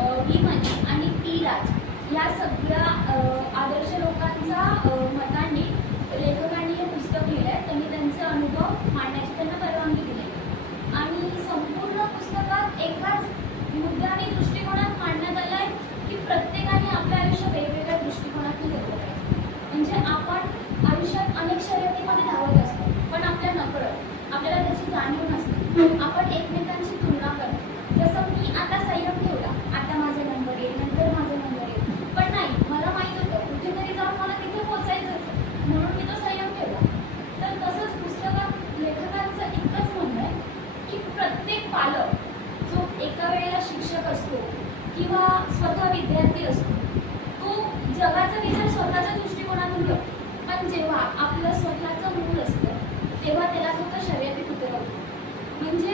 V मनी आणि T राज या सगळ्या आदर्श लोकांचा मतांनी लेखकांनी हे पुस्तक लिहिलं आहे. त्यांनी त्यांचे अनुभव मांडण्याची त्यांना परवानगी दिली आणि संपूर्ण पुस्तकात एकाच मुद्दा आणि दृष्टिकोनात मांडण्यात आला आहे की प्रत्येकाने आपल्या आयुष्यात वेगवेगळ्या दृष्टिकोनातून जगलं पाहिजे. म्हणजे आपण आयुष्यात अनेक शर्यतीमध्ये धावत असतो, पण आपल्या नकळत आपल्याला त्याची जाणीव नसते. आपण एकमेकांची तुलना करतो. जसं मी आता संयम ठेवला, आता माझा नंबर येईल, नंतर माझा नंबर येईल, पण नाही, मला माहीत होतं कुठेतरी जाऊन मला तिथे पोचायचंच, म्हणून मी तो संयम ठेवला. तर तसंच पुस्तकात लेखकांचं इतकंच म्हणणं आहे की प्रत्येक पालक जो एका वेळेला शिक्षक असतो किंवा स्वतः विद्यार्थी असतो, तो जगाचा विचार स्वतःच्या दृष्टिकोनातून करतो, पण जेव्हा आपलं स्वतःचं मूल असतं तेव्हा त्याला फक्त शर्यतीत उतरवतो. म्हणजे